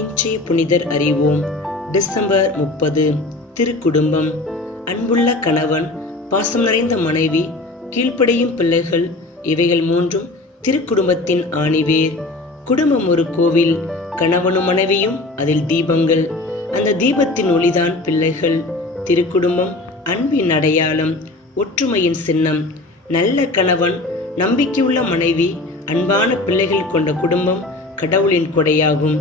இன்றைய புனிதர் அறிவோம். டிசம்பர் 30. திருக்குடும்பம். அன்புள்ள கணவன், பாசம் நிறைந்த மனைவி, கீழ்ப்படியும் பிள்ளைகள், இவைகள் மூன்றும் திருக்குடும்பத்தின் ஆணிவேர். குடும்பம் ஒரு கோவில். கணவனும் மனைவியும் அதில் தீபங்கள். அந்த தீபத்தின் ஒளிதான் பிள்ளைகள். திருக்குடும்பம் அன்பின் அடையாளம், ஒற்றுமையின் சின்னம். நல்ல கணவன், நம்பிக்கையுள்ள மனைவி, அன்பான பிள்ளைகள் கொண்ட குடும்பம் கடவுளின் கொடையாகும்.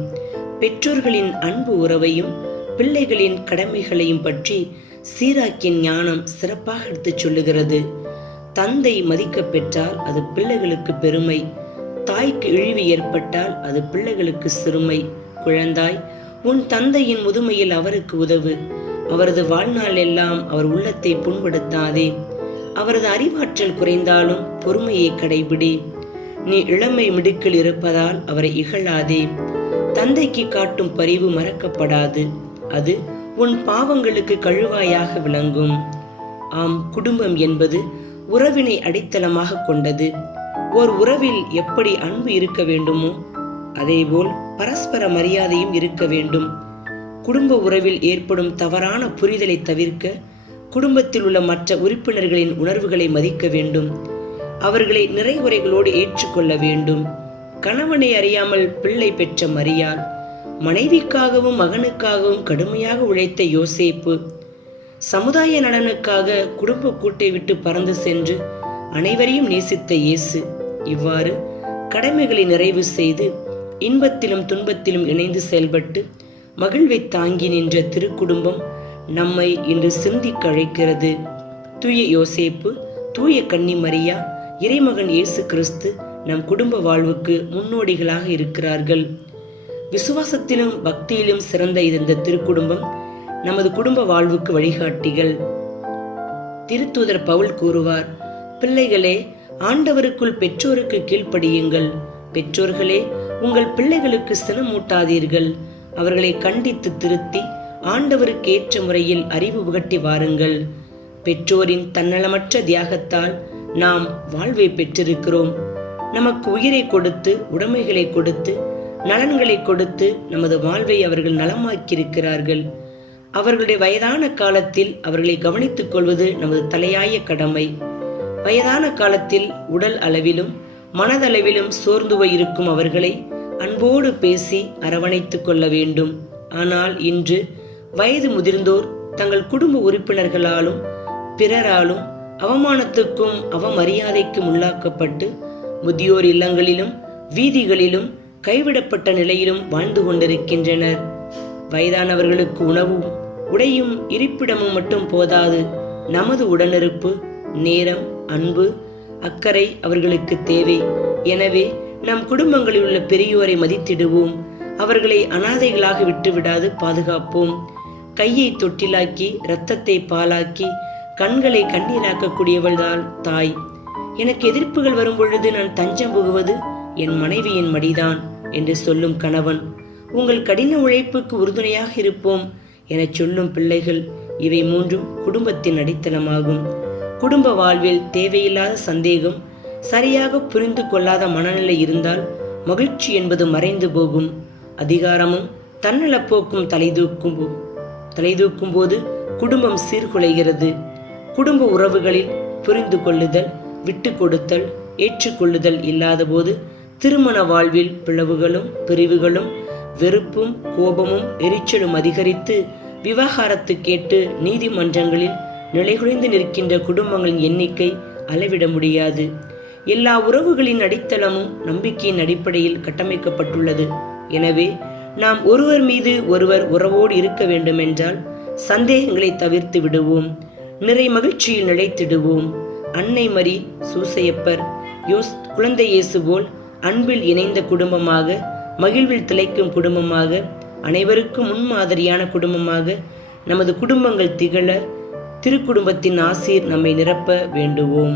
பெற்றோர்களின் அன்பு உறவையும் பிள்ளைகளின் கடமைகளையும் பற்றி சீராக்கின் ஞானம் சிறப்பாக எடுத்துச் சொல்லுகிறது. தந்தை மதிக்க பெற்றால் அது பிள்ளைகளுக்கு பெருமை. தாய்க்கு இழிவு ஏற்பட்டால் அது பிள்ளைகளுக்கு சிறுமை. குழந்தாய், உன் தந்தையின் முதுமையில் அவருக்கு உதவு. அவரது வாழ்நாள் எல்லாம் அவர் உள்ளத்தை புண்படுத்தாதே. அவரது அறிவாற்றல் குறைந்தாலும் பொறுமையை கடைபிடி. நீ இளமை மிடுக்கில் இருப்பதால் அவரை இகழாதே. தந்தைக்கு காட்டும் பரிவு மறக்கப்படாது. அது உன் பாவங்களுக்கு கழுவாயாக விளங்கும். ஆம், குடும்பம் என்பது உறவினை அடித்தளமாக கொண்டது. ஓர் உறவில் எப்படி அன்பு இருக்க வேண்டுமோ அதேபோல் பரஸ்பர மரியாதையும் இருக்க வேண்டும். குடும்ப உறவில் ஏற்படும் தவறான புரிதலை தவிர்க்க குடும்பத்தில் உள்ள மற்ற உறுப்பினர்களின் உணர்வுகளை மதிக்க வேண்டும். அவர்களை நிறைகுறைகளோடு ஏற்றுக்கொள்ள வேண்டும். கணவனை அறியாமல் பிள்ளை பெற்ற மரியாள், மனைவிக்காகவும் மகனுக்காகவும் கடுமையாக உழைத்த யோசேப்பு, சமுதாய நலனுக்காக குடும்ப கூட்டை விட்டு பறந்து சென்று அனைவரையும் நேசித்த இயேசு, இவ்வாறு கடமைகளை நிறைவு செய்து இன்பத்திலும் துன்பத்திலும் இணைந்து செயல்பட்டு மகிழ்வை தாங்கி நின்ற திருக்குடும்பம் நம்மை இன்று சிந்திக்க அழைக்கிறது. தூய யோசேப்பு, தூய கன்னி மரியா, இறைமகன் இயேசு கிறிஸ்து நம் குடும்ப வாழ்வுக்கு முன்னோடிகளாக இருக்கிறார்கள். விசுவாசத்திலும் பக்தியிலும் சிறந்த இந்த திருக்குடும்பம் நமது குடும்ப வாழ்வுக்கு வழிகாட்டிகள். திருத்தூதர் பவுல் கூறுவார், பிள்ளைகளே, ஆண்டவருக்குள் பெற்றோருக்கு கீழ்ப்படியுங்கள். பெற்றோர்களே, உங்கள் பிள்ளைகளுக்கு சினமூட்டாதீர்கள். அவர்களை கண்டித்து திருத்தி ஆண்டவருக்கு ஏற்ற முறையில் அறிவு புகட்டி வாருங்கள். பெற்றோரின் தன்னலமற்ற தியாகத்தால் நாம் வாழ்வை பெற்றிருக்கிறோம். நமக்கு உயிரை கொடுத்து, உடைமைகளை கொடுத்து, நலன்களை கொடுத்து நமது வாழ்வை அவர்கள் நலமாக்கியிருக்கிறார்கள். அவர்களுடைய வயதான காலத்தில் அவர்களை கவனித்துக் கொள்வது நமது தலையாய கடமை. வயதான காலத்தில் உடல் அளவிலும் மனதளவிலும் சோர்ந்து இருக்கும் அவர்களை அன்போடு பேசி அரவணைத்துக் கொள்ள வேண்டும். ஆனால் இன்று வயது முதிர்ந்தோர் தங்கள் குடும்ப உறுப்பினர்களாலும் பிறராலும் அவமானத்துக்கும் அவமரியாதைக்கும் உள்ளாக்கப்பட்டு முதியோர் இல்லங்களிலும் வீதிகளிலும் கைவிடப்பட்ட நிலையிலும் வாழ்ந்து கொண்டிருக்கின்றனர். வயதானவர்களுக்கு உணவும் உடையும் இருப்பிடமும் மட்டும் போதாது. நமது உடனிருப்பு, நேரம், அன்பு, அக்கறை அவர்களுக்கு தேவை. எனவே நம் குடும்பங்களில் உள்ள பெரியோரை மதித்திடுவோம். அவர்களை அனாதைகளாக விட்டுவிடாது பாதுகாப்போம். கையை தொட்டிலாக்கி, இரத்தத்தை பாலாக்கி, கண்களை கண்ணீராக்கக்கூடியவள்தான் தாய். எனக்கு எதிர்ப்புகள் வரும் பொழுது நான் தஞ்சம் புகுவது என் மனைவியின் மடிதான் என்று சொல்லும் கணவன். உங்கள் கடின உழைப்புக்கு உறுதுணையாக இருப்போம் என சொல்லும் பிள்ளைகள். இவை மூன்றும் குடும்பத்தின் அடித்தளமாகும். குடும்ப வாழ்வில் தேவையில்லாத சந்தேகம், சரியாக புரிந்து கொள்ளாத மனநிலை இருந்தால் மகிழ்ச்சி என்பது மறைந்து போகும். அதிகாரமும் தன்னலப்போக்கும் தலைதூக்கும் போது குடும்பம் சீர்குலைகிறது. குடும்ப உறவுகளில் புரிந்து கொள்ளுதல், விட்டு கொடுத்தல், ஏற்றுக்கொள்ளுதல் இல்லாத போது திருமண வாழ்வில் பிளவுகளும் பிரிவுகளும் வெறுப்பும் கோபமும் எரிச்சலும் அதிகரித்து விவாகரத்து கேட்டு நீதிமன்றங்களில் நிலைகுலைந்து நிற்கின்ற குடும்பங்களின் எண்ணிக்கை அளவிட முடியாது. எல்லா உறவுகளின் அடித்தளமும் நம்பிக்கையின் அடிப்படையில் கட்டமைக்கப்பட்டுள்ளது. எனவே நாம் ஒருவர் மீது ஒருவர் உறவோடு இருக்க வேண்டுமென்றால் சந்தேகங்களை தவிர்த்து விடுவோம். நிறை மகிழ்ச்சியில் நிலைத்திடுவோம். அன்னை மரி, சூசையப்பர், குழந்தை இயேசு போல் அன்பில் இணைந்த குடும்பமாக, மகிழ்வில் திளைக்கும் குடும்பமாக, அனைவருக்கும் முன்மாதிரியான குடும்பமாக நமது குடும்பங்கள் திகழ திருக்குடும்பத்தின் ஆசீர் நம்மை நிரப்ப வேண்டுவோம்.